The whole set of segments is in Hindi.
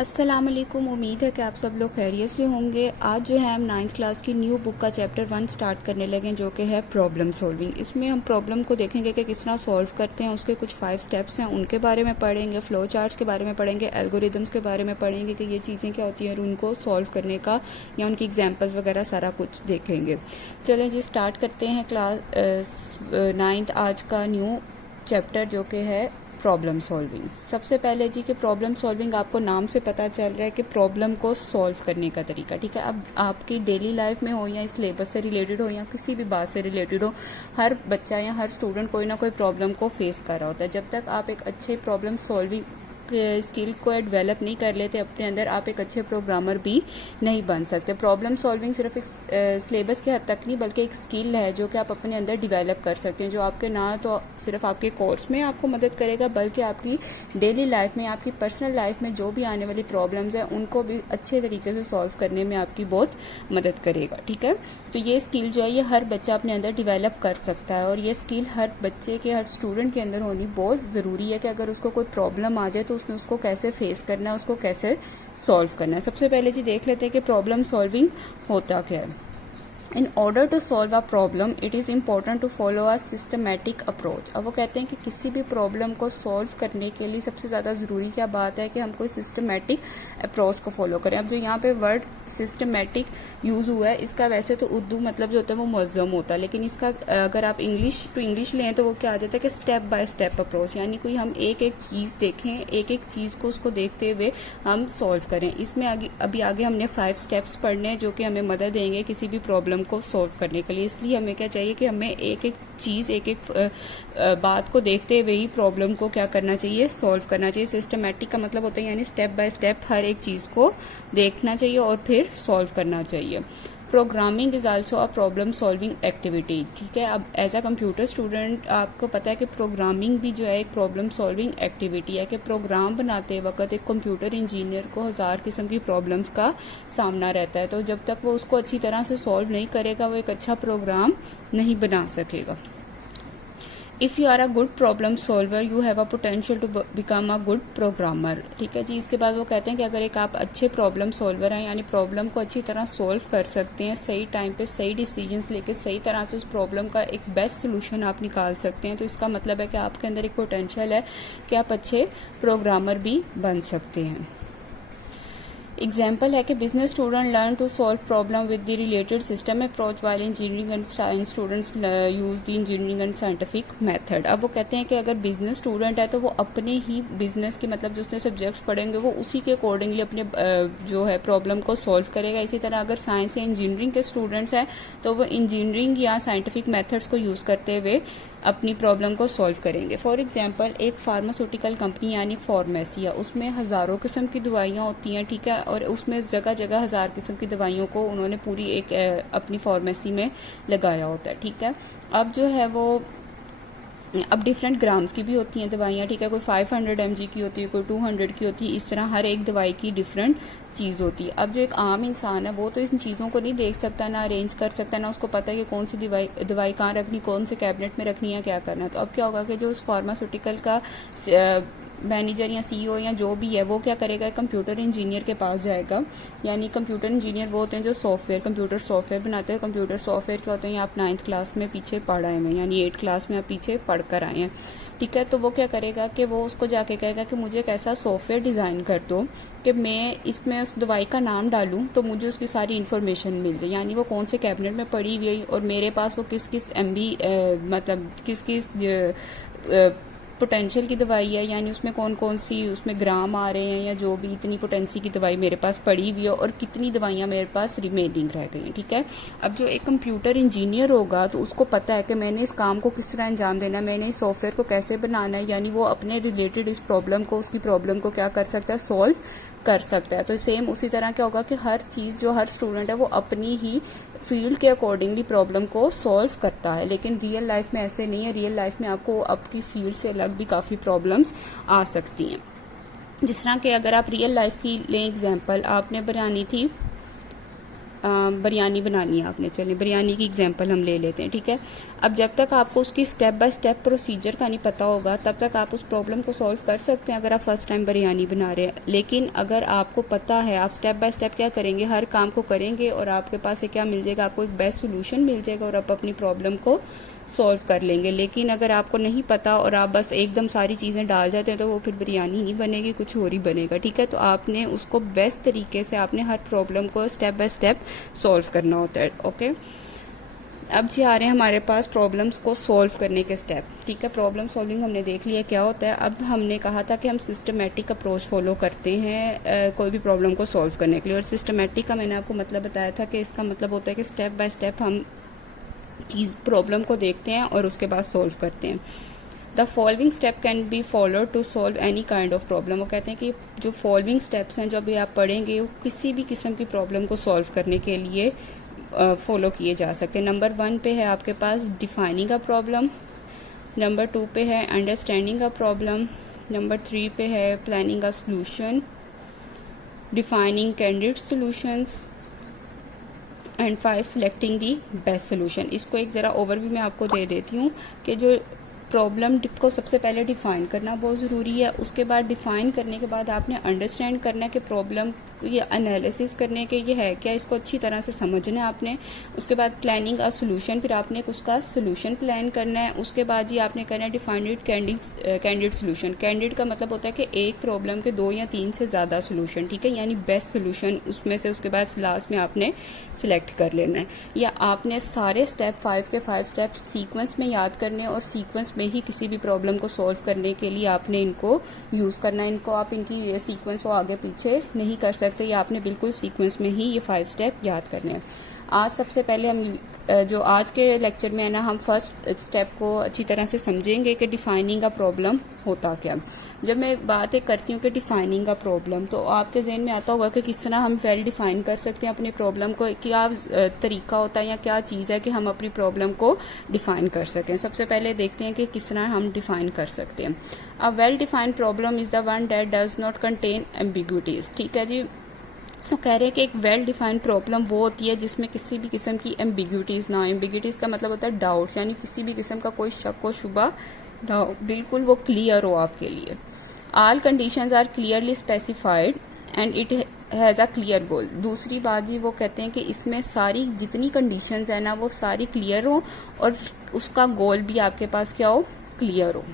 अस्सलाम वालेकुम। उम्मीद है कि आप सब लोग खैरियत से होंगे। आज जो है हम 9th क्लास की न्यू बुक का चैप्टर 1 स्टार्ट करने लगे, जो कि है प्रॉब्लम सॉल्विंग। इसमें हम प्रॉब्लम को देखेंगे कि किस तरह सॉल्व करते हैं, उसके कुछ 5 स्टेप्स हैं, उनके बारे में पढ़ेंगे, फ्लो चार्ट्स के बारे में पढ़ेंगे, एल्गोरिदम्स के बारे में पढ़ेंगे कि ये चीज़ें क्या होती हैं और उनको सॉल्व करने का या उनकी एग्जाम्पल्स वगैरह सारा कुछ देखेंगे। चलें जी, स्टार्ट करते हैं क्लास 9th आज का न्यू चैप्टर जो कि है प्रॉब्लम सॉल्विंग। सबसे पहले जी कि प्रॉब्लम सॉल्विंग आपको नाम से पता चल रहा है कि प्रॉब्लम को सॉल्व करने का तरीका, ठीक है। अब आपकी डेली लाइफ में हो या इस सिलेबस से रिलेटेड हो या किसी भी बात से रिलेटेड हो, हर बच्चा या हर स्टूडेंट कोई ना कोई प्रॉब्लम को फेस कर रहा होता है। जब तक आप एक अच्छे प्रॉब्लम सॉल्विंग स्किल को डेवलप नहीं कर लेते अपने अंदर, आप एक अच्छे प्रोग्रामर भी नहीं बन सकते। प्रॉब्लम सॉल्विंग सिर्फ एक सिलेबस के हद तक नहीं बल्कि एक स्किल है जो कि आप अपने अंदर डेवलप कर सकते हैं, जो आपके ना तो सिर्फ आपके कोर्स में आपको मदद करेगा बल्कि आपकी डेली लाइफ में, आपकी पर्सनल लाइफ में जो भी आने वाली प्रॉब्लम्स हैं उनको भी अच्छे तरीके से सॉल्व करने में आपकी बहुत मदद करेगा, ठीक है। तो ये स्किल जो है ये हर बच्चा अपने अंदर डेवलप कर सकता है और ये स्किल हर बच्चे के, हर स्टूडेंट के अंदर होनी बहुत ज़रूरी है कि अगर उसको कोई प्रॉब्लम आ जाए तो उसने उसको कैसे फेस करना है, उसको कैसे सॉल्व करना है। सबसे पहले जी देख लेते हैं कि प्रॉब्लम सॉल्विंग होता क्या है। In order to solve a problem it is important to follow a systematic approach. अब वो कहते हैं कि किसी भी प्रॉब्लम को सॉल्व करने के लिए सबसे ज़्यादा ज़रूरी क्या बात है कि हम कोई सिस्टमेटिक अप्रोच को फॉलो करें। अब जो यहाँ पे वर्ड सिस्टमेटिक यूज़ हुआ है, इसका वैसे तो उर्दू मतलब जो होता है वो मुअज़्ज़म होता है, लेकिन इसका अगर आप इंग्लिश टू इंग्लिश लें तो वो क्या आ जाता है कि स्टेप बाय स्टेप अप्रोच, यानी कोई हम एक एक चीज़ देखें, एक एक चीज़ को उसको देखते हुए हम सॉल्व करें। इसमें अभी आगे हमने 5 स्टेप्स पढ़ने हैं जो कि हमें मदद देंगे किसी भी प्रॉब्लम को सॉल्व करने के लिए। इसलिए हमें क्या चाहिए कि हमें एक एक चीज़, एक एक बात को देखते हुए ही प्रॉब्लम को क्या करना चाहिए, सॉल्व करना चाहिए। सिस्टमैटिक का मतलब होता है यानी स्टेप बाय स्टेप हर एक चीज़ को देखना चाहिए और फिर सॉल्व करना चाहिए। Programming is also a problem solving activity, ठीक है। अब एज अ कंप्यूटर स्टूडेंट आपको पता है कि प्रोग्रामिंग भी जो है एक प्रॉब्लम सॉल्विंग एक्टिविटी है, कि प्रोग्राम बनाते वक्त एक कंप्यूटर इंजीनियर को 1000 किस्म की प्रॉब्लम्स का सामना रहता है, तो जब तक वो उसको अच्छी तरह से सॉल्व नहीं करेगा वो एक अच्छा प्रोग्राम नहीं बना सकेगा। If you are a good problem solver you have a potential to become a good programmer, ठीक है जी। इसके बाद वो कहते हैं कि अगर एक आप अच्छे प्रॉब्लम सॉल्वर हैं, यानी प्रॉब्लम को अच्छी तरह सॉल्व कर सकते हैं, सही टाइम पे सही डिसीजंस लेके सही तरह से उस प्रॉब्लम का एक बेस्ट सोल्यूशन आप निकाल सकते हैं, तो इसका मतलब है कि आपके अंदर एक पोटेंशियल है कि आप अच्छे प्रोग्रामर भी बन सकते हैं। एग्जाम्पल है कि business student learn to solve problem with the related system approach while engineering and science students use the engineering and scientific method. अब वो कहते हैं कि अगर बिजनेस स्टूडेंट है तो वो अपने ही बिजनेस के मतलब जो उसने सब्जेक्ट्स पढ़ेंगे वो उसी के अकॉर्डिंगली अपने जो है प्रॉब्लम को सॉल्व करेगा। इसी तरह अगर साइंस या इंजीनियरिंग के स्टूडेंट्स हैं तो वो इंजीनियरिंग या साइंटिफिक मेथड्स को यूज करते हुए अपनी प्रॉब्लम को सॉल्व करेंगे। फॉर एग्जांपल एक फार्मास्यूटिकल कंपनी यानी फार्मेसी है, उसमें हज़ारों किस्म की दवाइयाँ होती हैं, ठीक है, और उसमें जगह जगह 1000 किस्म की दवाइयों को उन्होंने पूरी एक अपनी फार्मेसी में लगाया होता है, ठीक है। अब जो है वो अब डिफरेंट ग्राम्स की भी होती हैं दवाइयाँ, ठीक है, कोई 500 mg की होती है, कोई 200 की होती है, इस तरह हर एक दवाई की डिफरेंट चीज़ होती है। अब जो एक आम इंसान है वो तो इन चीज़ों को नहीं देख सकता, ना अरेंज कर सकता, ना उसको पता है कि कौन सी दवाई कहाँ रखनी, कौन से कैबिनेट में रखनी है, क्या करना है। तो अब क्या होगा कि जो उस फार्मास्यूटिकल का मैनेजर या सीईओ या जो भी है वो क्या करेगा, कंप्यूटर इंजीनियर के पास जाएगा। यानी कंप्यूटर इंजीनियर वो होते हैं जो सॉफ्टवेयर, कंप्यूटर सॉफ्टवेयर बनाते हैं। कंप्यूटर सॉफ्टवेयर क्या होते हैं, आप 9th क्लास में पीछे पढ़ आए हैं, यानी 8th क्लास में आप पीछे पढ़ कर आए हैं, ठीक है। तो वो क्या करेगा कि वो उसको जाके कहेगा कि मुझे एक ऐसा सॉफ्टवेयर डिज़ाइन कर दो कि मैं इसमें उस दवाई का नाम डालूं तो मुझे उसकी सारी इन्फॉर्मेशन मिल जाए, यानी वो कौन से कैबिनेट में पड़ी हुई और मेरे पास वो किस किस MB मतलब किस किस पोटेंशियल की दवाई है, यानी उसमें कौन कौन सी उसमें ग्राम आ रहे हैं या जो भी इतनी पोटेंसी की दवाई मेरे पास पड़ी हुई है और कितनी दवाइयाँ मेरे पास रिमेनिंग रह गई हैं, ठीक है। अब जो एक कंप्यूटर इंजीनियर होगा तो उसको पता है कि मैंने इस काम को किस तरह अंजाम देना है, मैंने इस सॉफ्टवेयर को कैसे बनाना है, यानी वो अपने रिलेटेड इस प्रॉब्लम को, उसकी प्रॉब्लम को क्या कर सकता है, सॉल्व कर सकता है। तो सेम उसी तरह क्या होगा कि हर चीज़ जो हर स्टूडेंट है वो अपनी ही फील्ड के अकॉर्डिंगली प्रॉब्लम को सॉल्व करता है, लेकिन रियल लाइफ में ऐसे नहीं है। रियल लाइफ में आपको आपकी फील्ड से अलग भी काफ़ी प्रॉब्लम्स आ सकती हैं। जिस तरह कि अगर आप रियल लाइफ की लें एग्जांपल, आपने बनानी थी बिरयानी बनानी है आपने, चलिए बिरयानी की एग्जांपल हम ले लेते हैं, ठीक है। अब जब तक आपको उसकी स्टेप बाय स्टेप प्रोसीजर का नहीं पता होगा तब तक आप उस प्रॉब्लम को सॉल्व कर सकते हैं अगर आप फर्स्ट टाइम बिरयानी बना रहे हैं। लेकिन अगर आपको पता है, आप स्टेप बाय स्टेप क्या करेंगे, हर काम को करेंगे और आपके पास से क्या मिल जाएगा, आपको एक बेस्ट सोल्यूशन मिल जाएगा और आप अपनी प्रॉब्लम को सॉल्व कर लेंगे। लेकिन अगर आपको नहीं पता और आप बस एकदम सारी चीज़ें डाल जाते हैं तो वो फिर बिरयानी नहीं बनेगी, कुछ और ही बनेगा, ठीक है। तो आपने उसको बेस्ट तरीके से आपने हर प्रॉब्लम को स्टेप बाय स्टेप सॉल्व करना होता है, ओके। अब जी आ रहे हैं हमारे पास प्रॉब्लम्स को सॉल्व करने के स्टेप, ठीक है। प्रॉब्लम सॉल्विंग हमने देख लिया क्या होता है। अब हमने कहा था कि हम सिस्टमेटिक अप्रोच फॉलो करते हैं कोई भी प्रॉब्लम को सॉल्व करने के लिए। और सिस्टमेटिक का मैंने आपको मतलब बताया था कि इसका मतलब होता है कि स्टेप बाय स्टेप हम चीज प्रॉब्लम को देखते हैं और उसके बाद सॉल्व करते हैं। The following step can be follow to solve any kind of problem. वो कहते हैं कि जो फॉलोइंग स्टेप्स हैं जो अभी आप पढ़ेंगे वो किसी भी किस्म की प्रॉब्लम को सॉल्व करने के लिए फॉलो किए जा सकते हैं। नंबर 1 पे है आपके पास डिफाइनिंग अ प्रॉब्लम, नंबर 2 पे है अंडरस्टैंडिंग अ प्रॉब्लम, नंबर 3 पे है planning a solution, defining candidate solutions and 5 selecting the best solution. इसको एक ज़रा ओवरव्यू में आपको दे देती हूँ कि जो प्रॉब्लम को सबसे पहले डिफाइन करना बहुत ज़रूरी है। उसके बाद डिफाइन करने के बाद आपने अंडरस्टैंड करना है कि प्रॉब्लम ये एनालिसिस करने के ये है क्या, इसको अच्छी तरह से समझना है आपने। उसके बाद प्लानिंग अ सोल्यूशन, फिर आपने उसका सोल्यूशन प्लान करना है। उसके बाद ही आपने करना है डिफाइंड कैंडिडेट सोल्यूशन। कैंडिडेट का मतलब होता है कि एक प्रॉब्लम के 2 या 3 से ज़्यादा सोल्यूशन, ठीक है, यानी बेस्ट सोल्यूशन उसमें से उसके बाद लास्ट में आपने सिलेक्ट कर लेना है। या आपने सारे स्टेप 5 के 5 स्टेप सीक्वेंस में याद करने और सीक्वेंस में ही किसी भी प्रॉब्लम को सॉल्व करने के लिए आपने इनको यूज करना है। इनको आप इनकी सीक्वेंस को आगे पीछे नहीं कर सकते, या आपने बिल्कुल सीक्वेंस में ही ये 5 स्टेप याद करने हैं। आज सबसे पहले हम जो आज के लेक्चर में है ना, हम फर्स्ट स्टेप को अच्छी तरह से समझेंगे कि डिफाइनिंग अ प्रॉब्लम होता क्या। जब मैं बात करती हूँ कि डिफाइनिंग अ प्रॉब्लम, तो आपके जहन में आता होगा कि किस तरह हम वेल डिफाइन कर सकते हैं अपनी प्रॉब्लम को, क्या तरीका होता है या क्या चीज़ है कि हम अपनी प्रॉब्लम को डिफाइन कर सकें। सबसे पहले देखते हैं कि किस तरह हम डिफाइन कर सकते हैं। A well defined problem is the one that does not contain ambiguities, ठीक है जी। तो कह रहे हैं कि एक वेल डिफाइंड प्रॉब्लम वो होती है जिसमें किसी भी किस्म की एम्बिग्विटीज ना हो। एम्बिग्विटीज का मतलब होता है डाउट्स, यानी किसी भी किस्म का कोई शक व शुबा ना हो, बिल्कुल वो क्लियर हो आपके लिए। All conditions are clearly specified and it has a clear goal. दूसरी बात जी वो कहते हैं कि इसमें सारी जितनी कंडीशंस है ना वो सारी क्लियर हो और उसका गोल भी आपके पास क्या हो, क्लियर हो।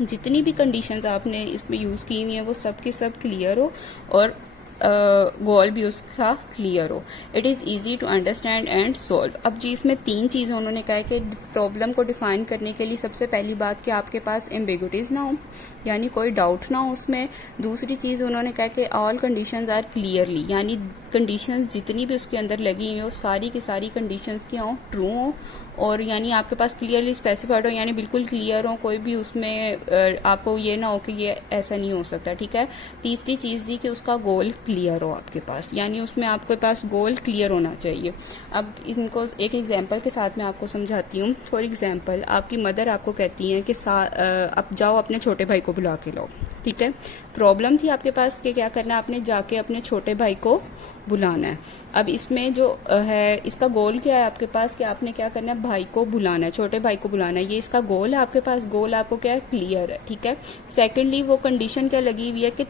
जितनी भी कंडीशंस आपने इसमें यूज़ की हुई हैं वो सब की सब क्लियर हो और गोल भी उसका क्लियर हो। It is easy to understand and solve. अब जी इसमें 3 चीज़ें उन्होंने कहा है कि प्रॉब्लम को डिफाइन करने के लिए सबसे पहली बात कि आपके पास एम्बिग्विटीज ना हो, यानी कोई डाउट ना हो उसमें। दूसरी चीज़ उन्होंने कहा कि ऑल कंडीशंस आर क्लियरली, यानी कंडीशंस जितनी भी उसके अंदर लगी हुई हो सारी की सारी कंडीशंस क्या हो, ट्रू हो, और यानी आपके पास क्लियरली स्पेसिफाइड हो, यानी बिल्कुल क्लियर हो, कोई भी उसमें आपको ये ना हो कि ये ऐसा नहीं हो सकता, ठीक है। तीसरी चीज़ थी कि उसका गोल क्लियर हो आपके पास, यानी उसमें आपके पास गोल क्लियर होना चाहिए। अब इनको एक एग्जांपल के साथ मैं आपको समझाती हूँ। फॉर एग्जांपल आपकी मदर आपको कहती है कि आप जाओ अपने छोटे भाई को बुला के लाओ, ठीक है। प्रॉब्लम थी आपके पास कि क्या करना है, आपने जाके अपने छोटे भाई को बुलाना है। अब इसमें जो है इसका गोल क्या है आपके पास कि आपने क्या करना है, भाई को बुलाना है, छोटे भाई को बुलाना है, ये इसका गोल है आपके पास। गोल आपको क्या है, क्लियर है, ठीक है। सेकेंडली वो कंडीशन क्या लगी हुई है कि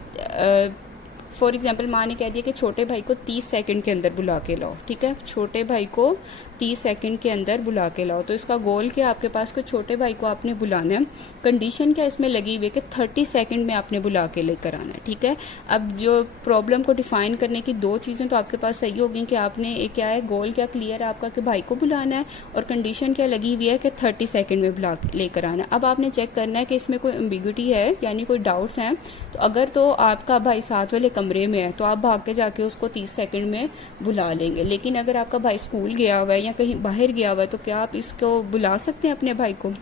फॉर एग्जाम्पल माँ ने कह दिया कि छोटे भाई को 30 सेकंड के अंदर बुला के लाओ, ठीक है। छोटे भाई को 30 सेकंड के अंदर बुला के लाओ, तो इसका गोल क्या आपके पास को छोटे भाई को आपने बुलाना है। कंडीशन क्या इसमें लगी हुई है कि 30 सेकंड में आपने बुला के लेकर आना है, ठीक है। अब जो प्रॉब्लम को डिफाइन करने की 2 चीजें तो आपके पास सही होगी कि आपने क्या है, गोल क्या क्लियर है आपका कि भाई को बुलाना है, और कंडीशन क्या लगी हुई है कि 30 सेकंड में बुला लेकर आना है। अब आपने चेक करना है कि इसमें कोई एम्बिग्विटी है, यानी कोई डाउट्स हैं, तो अगर तो आपका भाई साथ वाले कमरे में है तो आप भाग के जाके उसको 30 सेकंड में बुला लेंगे। लेकिन अगर आपका भाई स्कूल गया हुआ है या कहीं बाहर गया हुआ है तो क्या आप इसको बुला सकते हैं अपने भाई को?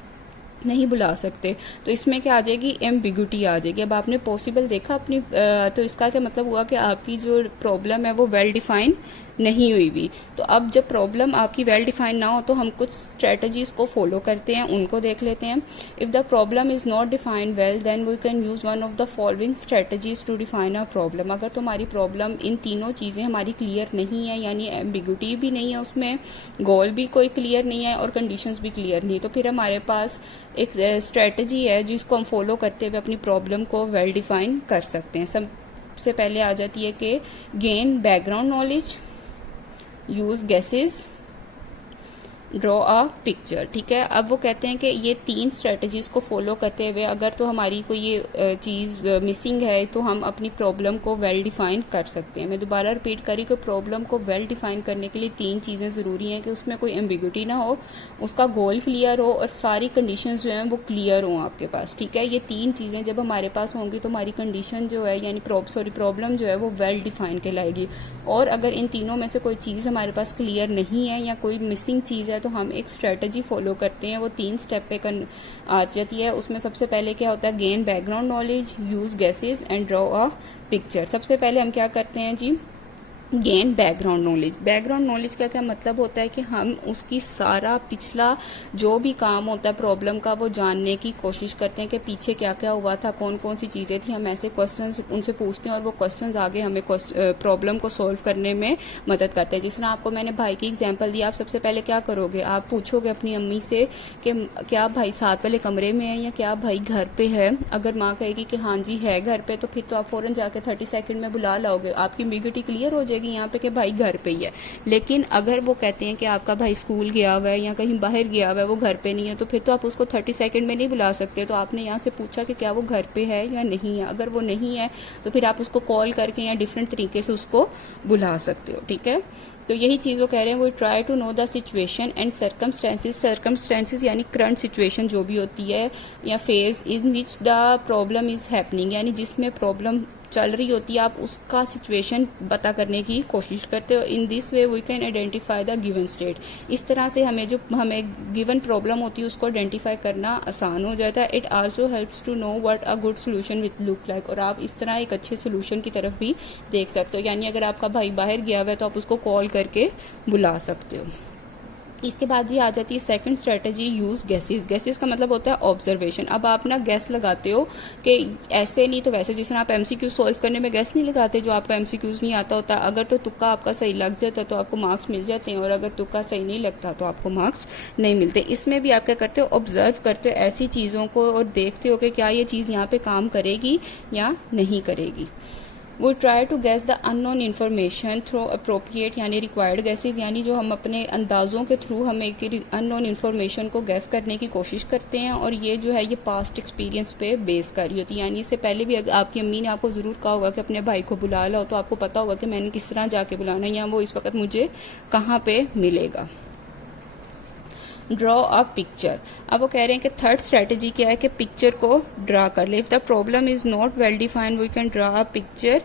नहीं बुला सकते। तो इसमें क्या आ जाएगी, एम्बिग्विटी आ जाएगी। अब आपने पॉसिबल देखा अपनी तो इसका क्या मतलब हुआ कि आपकी जो प्रॉब्लम है वो वेल डिफाइन नहीं हुई भी। तो अब जब प्रॉब्लम आपकी वेल डिफाइंड ना हो तो हम कुछ स्ट्रेटजीज को फॉलो करते हैं, उनको देख लेते हैं। If the problem is not defined well then we can use one of the following strategies to define a problem. अगर तुम्हारी प्रॉब्लम इन तीनों चीजें हमारी क्लियर नहीं है, यानी एम्बिग्यूटी भी नहीं है उसमें, गोल भी कोई क्लियर नहीं है और कंडीशंस भी क्लियर नहीं है, तो फिर हमारे पास एक स्ट्रेटजी है जिसको हम फॉलो करते हुए अपनी प्रॉब्लम को वेल डिफाइन कर सकते हैं। सबसे पहले आ जाती है कि gain background knowledge, use guesses, draw a picture. ठीक है, अब वो कहते हैं कि ये 3 स्ट्रेटजीज को फॉलो करते हुए अगर तो हमारी कोई ये चीज मिसिंग है तो हम अपनी प्रॉब्लम को वेल डिफाइन कर सकते हैं। मैं दोबारा रिपीट करी कि प्रॉब्लम को वेल डिफाइन करने के लिए 3 चीजें जरूरी हैं कि उसमें कोई एम्बिग्यूटी ना हो, उसका गोल क्लियर हो और सारी कंडीशंस जो हैं वो क्लियर हो आपके पास। ठीक है, ये 3 चीजें जब हमारे पास होंगी तो हमारी कंडीशन जो है यानी प्रॉब्लम जो है वो वेल डिफाइन कहलाएगी। और अगर इन तीनों में से कोई चीज हमारे पास क्लियर नहीं है या कोई मिसिंग चीज है तो हम एक स्ट्रेटजी फॉलो करते हैं, वो 3 स्टेप पे आ जाती है। उसमें सबसे पहले क्या होता है, gain background knowledge, use guesses and draw a picture. सबसे पहले हम क्या करते हैं जी, gain background knowledge. Background knowledge का क्या मतलब होता है कि हम उसकी सारा पिछला जो भी काम होता है प्रॉब्लम का वो जानने की कोशिश करते हैं कि पीछे क्या क्या हुआ था, कौन कौन सी चीजें थी। हम ऐसे क्वेश्चंस उनसे पूछते हैं और वो क्वेश्चंस आगे हमें प्रॉब्लम को सॉल्व करने में मदद करते हैं। जिस तरह आपको मैंने भाई की एग्जांपल दी, आप सबसे पहले क्या करोगे, आप पूछोगे अपनी अम्मी से कि क्या भाई साथ वाले कमरे में है या क्या भाई घर पे है। अगर माँ कहेगी कि हाँ जी है घर पे, तो फिर तो आप फौरन जाके 30 सेकंड में बुला लाओगे, आपकी एम्बिग्यूटी क्लियर हो जाएगी यहाँ पे कि भाई घर पे ही है। लेकिन अगर वो कहते हैं कि आपका भाई स्कूल गया हुआ है या कहीं बाहर गया हुआ है, वो घर पे नहीं है, तो फिर तो आप उसको 30 सेकंड में नहीं बुला सकते। तो आपने यहाँ से पूछा कि क्या वो घर पे है या नहीं है। अगर वो नहीं है तो फिर आप उसको कॉल करके या डिफरेंट तरीके से उसको बुला सकते हो। ठीक है, तो यही चीज वो कह रहे हैं, वो try to know the situation and circumstances यानी करंट सिचुएशन जो भी होती है या phase in which the problem is happening, यानी जिसमें प्रॉब्लम चल रही होती है, आप उसका सिचुएशन पता करने की कोशिश करते हो। In this way we can identify the given state. इस तरह से हमें गिवन प्रॉब्लम होती है उसको आइडेंटिफाई करना आसान हो जाता है। It also helps to know what a good solution will look like, और आप इस तरह एक अच्छे सोल्यूशन की तरफ भी देख सकते हो। यानी अगर आपका भाई बाहर गया हुआ है तो आप उसको कॉल करके बुला सकते हो। इसके बाद ये आ जाती है second strategy, use guesses. Guesses का मतलब होता है ऑब्जर्वेशन। अब आप ना गेस लगाते हो कि ऐसे नहीं तो वैसे, जिस तरह आप एमसीक्यू सॉल्व करने में गेस नहीं लगाते जो आपका एमसीक्यूज नहीं आता होता। अगर तो तुक्का आपका सही लग जाता तो आपको मार्क्स मिल जाते हैं, और अगर तुक्का सही नहीं लगता तो आपको मार्क्स नहीं मिलते। इसमें भी आप क्या करते हो, ऑब्जर्व करते हो ऐसी चीजों को और देखते हो कि क्या ये चीज यहाँ पे काम करेगी या नहीं करेगी। वो try to guess the unknown information through appropriate यानी रिक्वायर्ड गैसेज, यानी जो हम अपने अंदाजों के थ्रू हम एक अननोन इन्फॉर्मेशन को गैस करने की कोशिश करते हैं। और ये जो है ये पास्ट एक्सपीरियंस पे बेस कर रही होती है। यानी इससे पहले भी आपकी अम्मी ने आपको जरूर कहा होगा कि अपने भाई को बुला लो, तो आपको पता होगा कि मैंने किस तरह जाके बुलाना है या वो इस वक्त मुझे कहाँ पे मिलेगा। Draw a picture. अब वो कह रहे हैं कि थर्ड स्ट्रेटजी क्या है कि पिक्चर को ड्रा कर ले। If the problem is not well defined we can draw a picture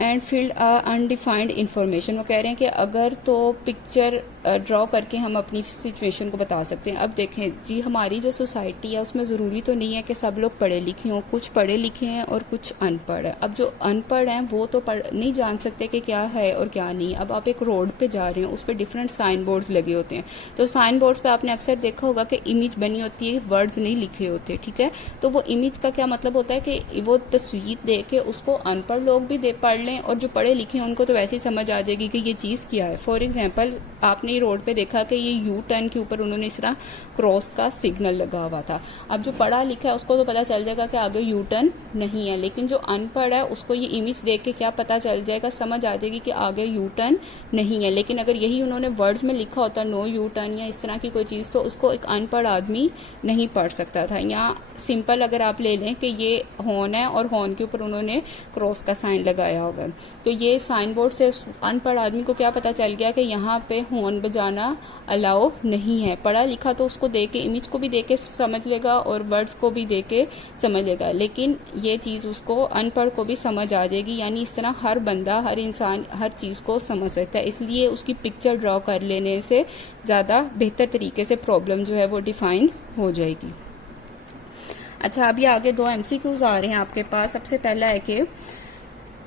and field undefined information. वो कह रहे हैं कि अगर तो पिक्चर ड्रॉ करके हम अपनी सिचुएशन को बता सकते हैं। अब देखें जी, हमारी जो सोसाइटी है उसमें ज़रूरी तो नहीं है कि सब लोग पढ़े लिखे हों, कुछ पढ़े लिखे हैं और कुछ अनपढ़ है। अब जो अनपढ़ हैं वो तो नहीं जान सकते कि क्या है और क्या नहीं। अब आप एक रोड पे जा रहे हैं, उस पर डिफरेंट साइन बोर्ड्स लगे होते हैं, तो साइन बोर्ड्स पे आपने अक्सर देखा होगा कि इमेज बनी होती है, वर्ड्स नहीं लिखे होते। ठीक है, तो वो इमेज का क्या मतलब होता है कि वो तस्वीर देख के उसको अनपढ़ लोग भी पढ़ लें और जो पढ़े लिखे हैं उनको तो वैसे ही समझ आ जाएगी कि ये चीज़ क्या है। फॉर एग्जाम्पल, आपने रोड पे देखा कि ये यू टर्न के ऊपर उन्होंने इस तरह क्रॉस का सिग्नल लगा हुआ था। अब जो पढ़ा लिखा है उसको तो पता चल जाएगा कि आगे यू टर्न नहीं है, लेकिन जो अनपढ़ है उसको ये इमेज देख के क्या पता चल जाएगा, समझ आ जाएगी कि आगे यू टर्न नहीं है। लेकिन अगर यही उन्होंने वर्ड्स में लिखा होता नो यू टर्न या इस तरह की कोई चीज़, तो उसको एक अनपढ़ आदमी नहीं पढ़ सकता था। या सिंपल अगर आप ले लें कि ये हॉर्न है और हॉर्न के ऊपर उन्होंने क्रॉस का साइन लगाया होगा, तो ये साइन बोर्ड से अनपढ़ आदमी को क्या पता चल गया कि यहाँ पे हॉर्न बजाना अलाउ नहीं है। पढ़ा लिखा तो उसको देख के, इमेज को भी देख के समझ लेगा और वर्ड्स को भी देख के समझ लेगा, लेकिन ये चीज उसको अनपढ़ को भी समझ आ जाएगी। यानी इस तरह हर बंदा, हर इंसान हर चीज को समझ सकता है, इसलिए उसकी पिक्चर ड्रॉ कर लेने से ज्यादा बेहतर तरीके से प्रॉब्लम जो है वो डिफाइन हो जाएगी। अच्छा, अभी आगे 2 MCQs आ रहे हैं आपके पास। सबसे पहला है कि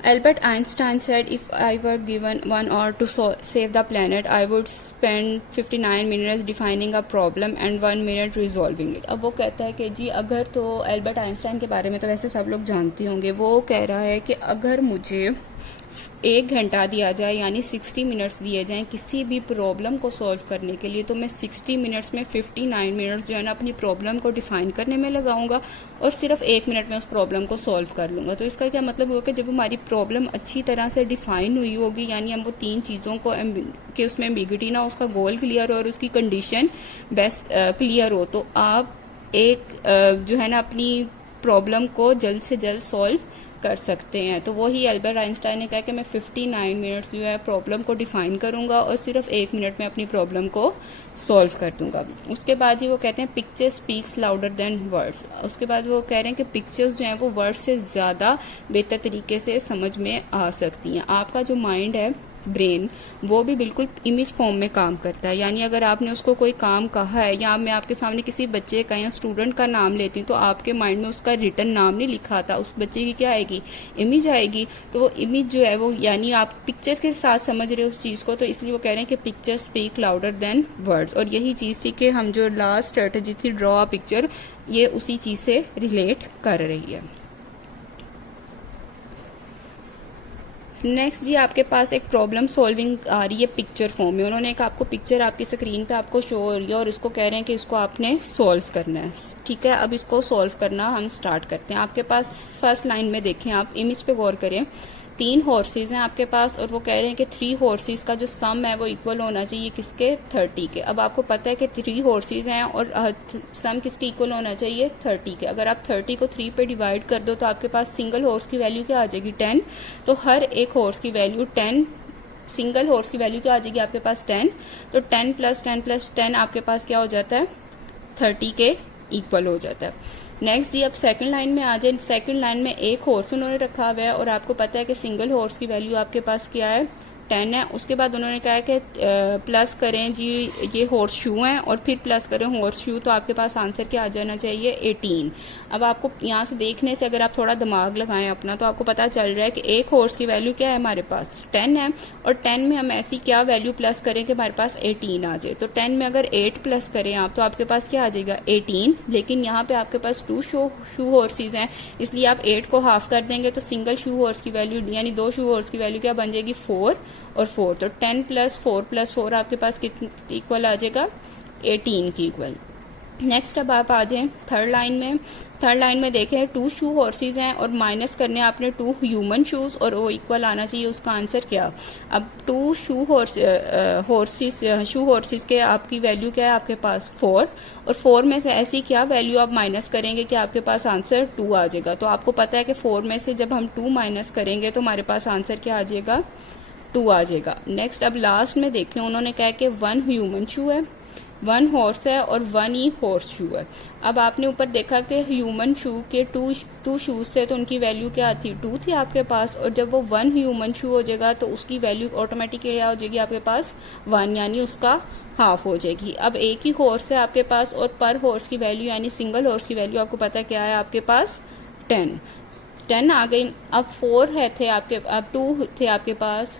Albert Einstein said, if I were given 1 hour to save the planet, I would spend 59 minutes defining a problem and 1 minute resolving it. अब वो कहता है कि जी अगर, तो एल्बर्ट आइंस्टाइन के बारे में तो वैसे सब लोग जानते होंगे, वो कह रहा है कि अगर मुझे 1 घंटा दिया जाए यानी 60 मिनट्स दिए जाएं किसी भी प्रॉब्लम को सॉल्व करने के लिए, तो मैं 60 मिनट्स में 59 मिनट्स जो है ना अपनी प्रॉब्लम को डिफाइन करने में लगाऊंगा और सिर्फ 1 मिनट में उस प्रॉब्लम को सॉल्व कर लूंगा। तो इसका क्या मतलब हुआ कि जब हमारी प्रॉब्लम अच्छी तरह से डिफाइन हुई होगी, यानी हम वो 3 चीज़ों को कि उसमें एम्बिग्युइटी ना, उसका गोल क्लियर हो और उसकी कंडीशन बेस्ट क्लियर हो, तो आप एक जो है ना अपनी प्रॉब्लम को जल्द से जल्द सॉल्व कर सकते हैं। तो वही अल्बर्ट आइंस्टाइन ने कहा कि मैं 59 मिनट्स जो है प्रॉब्लम को डिफाइन करूंगा और सिर्फ 1 मिनट में अपनी प्रॉब्लम को सॉल्व कर दूंगा। उसके बाद जी वो कहते हैं picture speaks louder than words. उसके बाद वो कह रहे हैं कि पिक्चर्स जो हैं वो वर्ड्स से ज़्यादा बेहतर तरीके से समझ में आ सकती हैं। आपका जो माइंड है, ब्रेन, वो भी बिल्कुल इमेज फॉर्म में काम करता है, यानी अगर आपने उसको कोई काम कहा है या मैं आपके सामने किसी बच्चे का या स्टूडेंट का नाम लेती हूँ तो आपके माइंड में उसका रिटन नाम नहीं लिखा था, उस बच्चे की क्या आएगी, इमेज आएगी। तो वो इमेज जो है वो यानी आप पिक्चर के साथ समझ रहे हो उस चीज़ को, तो इसलिए वो कह रहे हैं कि picture speak louder than words. और यही चीज़ थी कि हम जो लास्ट स्ट्रेटेजी थी ड्रॉ अ पिक्चर, ये उसी चीज़ से रिलेट कर रही है। नेक्स्ट जी आपके पास एक प्रॉब्लम सॉल्विंग आ रही है पिक्चर फॉर्म में। उन्होंने एक आपको पिक्चर आपकी स्क्रीन पे आपको शो हो रही है और इसको कह रहे हैं कि इसको आपने सॉल्व करना है। ठीक है, अब इसको सॉल्व करना हम स्टार्ट करते हैं। आपके पास फर्स्ट लाइन में देखें, आप इमेज पे गौर करें, 3 हॉर्सेज हैं आपके पास और वो कह रहे हैं कि 3 हॉर्सेज का जो सम है वो इक्वल होना चाहिए किसके, 30 के। अब आपको पता है कि 3 हॉर्सेज हैं और सम किसके इक्वल होना चाहिए, 30 के। अगर आप 30 को 3 पे डिवाइड कर दो तो आपके पास सिंगल हॉर्स की वैल्यू क्या आ जाएगी, 10। तो हर एक हॉर्स की वैल्यू 10, सिंगल हॉर्स की वैल्यू क्या आ जाएगी आपके पास, 10। तो 10 + 10 + 10 आपके पास क्या हो जाता है, 30 के इक्वल हो जाता है। नेक्स्ट जी अब सेकंड लाइन में आ जाए। सेकंड लाइन में एक हॉर्स उन्होंने रखा हुआ है और आपको पता है कि सिंगल हॉर्स की वैल्यू आपके पास क्या है, 10 है। उसके बाद उन्होंने कहा है कि प्लस करें जी, ये हॉर्स शू हैं और फिर प्लस करें हॉर्स शू, तो आपके पास आंसर क्या आ जाना चाहिए, 18। अब आपको यहाँ से देखने से अगर आप थोड़ा दिमाग लगाएं अपना, तो आपको पता चल रहा है कि एक हॉर्स की वैल्यू क्या है हमारे पास, 10 है, और 10 में हम ऐसी क्या वैल्यू प्लस करें कि हमारे पास 18 आ जाए। तो 10 में अगर 8 प्लस करें आप, तो आपके पास क्या आ जाएगा, 18। लेकिन यहाँ पे आपके पास 2 शू हॉर्सेज हैं, इसलिए आप 8 को हाफ कर देंगे तो सिंगल शू हॉर्स की वैल्यू यानी 2 शू हॉर्स की वैल्यू क्या बन जाएगी, 4 और 4। तो 10 + 4 + 4 आपके पास कितने इक्वल आ जाएगा, 18 की इक्वल। नेक्स्ट अब आप आ जाएं थर्ड लाइन में। थर्ड लाइन में देखें 2 शू हॉर्सेज हैं और माइनस करने आपने 2 ह्यूमन शूज और वो इक्वल आना चाहिए उसका आंसर क्या। अब 2 शू हॉर्सेज के आपकी वैल्यू क्या है आपके पास, 4, और 4 में से ऐसी क्या वैल्यू आप माइनस करेंगे कि आपके पास आंसर 2 आ जाएगा। तो आपको पता है कि 4 में से जब हम 2 माइनस करेंगे तो हमारे पास आंसर क्या आ जाएगा, 2 आ जाएगा। नेक्स्ट अब लास्ट में देखें, उन्होंने कहा कि 1 ह्यूमन शू है, 1 हॉर्स है और 1 ही हॉर्स शू है। अब आपने ऊपर देखा कि ह्यूमन शू के 2 शूज थे तो उनकी वैल्यू क्या थी, 2 थी आपके पास, और जब वो 1 ह्यूमन शू हो जाएगा तो उसकी वैल्यू ऑटोमेटिकली क्या हो जाएगी आपके पास, 1, यानी उसका हाफ हो जाएगी। अब एक ही हॉर्स है आपके पास और पर हॉर्स की वैल्यू यानी सिंगल हॉर्स की वैल्यू आपको पता क्या है आपके पास, 10 आ गई। अब 4 थे आपके, अब 2 थे आपके पास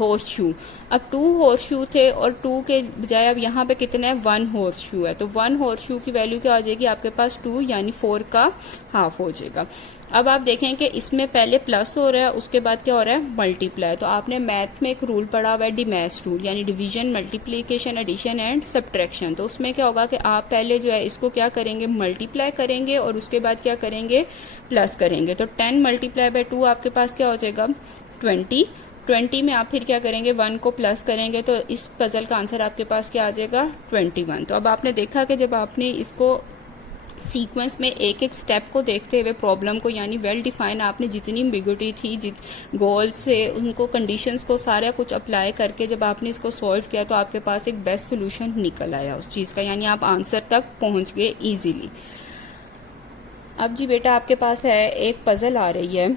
हॉर्स शू। अब 2 हॉर्स शू थे और 2 के बजाय अब यहाँ पे कितने हैं, 1 हॉर्स शू है। तो 1 हॉर्स शू की वैल्यू क्या हो जाएगी आपके पास, 2, यानी 4 का हाफ हो जाएगा। अब आप देखें कि इसमें पहले प्लस हो रहा है, उसके बाद क्या हो रहा है, मल्टीप्लाई। तो आपने मैथ में एक रूल पढ़ा हुआ है, डिमैश रूल, यानी division, multiplication, addition and subtraction. तो उसमें क्या होगा कि आप पहले जो है इसको क्या करेंगे, मल्टीप्लाई करेंगे और उसके बाद क्या करेंगे, प्लस करेंगे। तो 10 × 2 आपके पास क्या हो जाएगा, 20 में आप फिर क्या करेंगे, 1 को प्लस करेंगे तो इस पजल का आंसर आपके पास क्या आ जाएगा, 21। तो अब आपने देखा कि जब आपने इसको सीक्वेंस में एक एक स्टेप को देखते हुए प्रॉब्लम को यानी वेल डिफाइन आपने जितनी एम्बिग्युइटी थी, गोल से उनको कंडीशंस को सारा कुछ अप्लाई करके जब आपने इसको सॉल्व किया तो आपके पास एक बेस्ट सोल्यूशन निकल आया उस चीज़ का, यानी आप आंसर तक पहुंच गए इजीली। अब जी बेटा आपके पास है एक पजल आ रही है,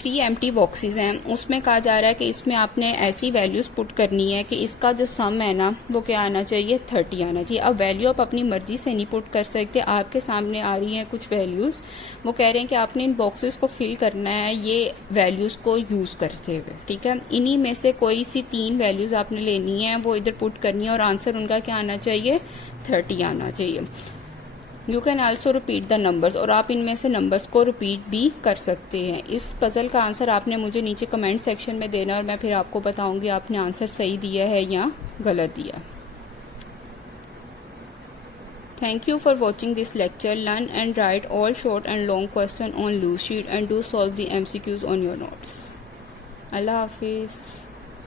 3 एम्प्टी बॉक्सेस हैं, उसमें कहा जा रहा है कि इसमें आपने ऐसी वैल्यूज पुट करनी है कि इसका जो सम है ना वो क्या आना चाहिए, 30 आना चाहिए। अब वैल्यू आप अपनी मर्जी से नहीं पुट कर सकते, आपके सामने आ रही हैं कुछ वैल्यूज, वो कह रहे हैं कि आपने इन बॉक्सेस को फिल करना है ये वैल्यूज को यूज करते हुए, ठीक है। इन्हीं में से कोई सी 3 वैल्यूज आपने लेनी है, वो इधर पुट करनी है और आंसर उनका क्या आना चाहिए, 30 आना चाहिए। You can also repeat the numbers, और आप इनमें से नंबर्स को रिपीट भी कर सकते हैं। इस पजल का आंसर आपने मुझे नीचे कमेंट सेक्शन में देना और मैं फिर आपको बताऊंगी आपने आंसर सही दिया है या गलत दिया। Thank you for watching this lecture. Learn and write all short and long questions on loose sheet and do solve the MCQs on your notes. Allah Hafiz.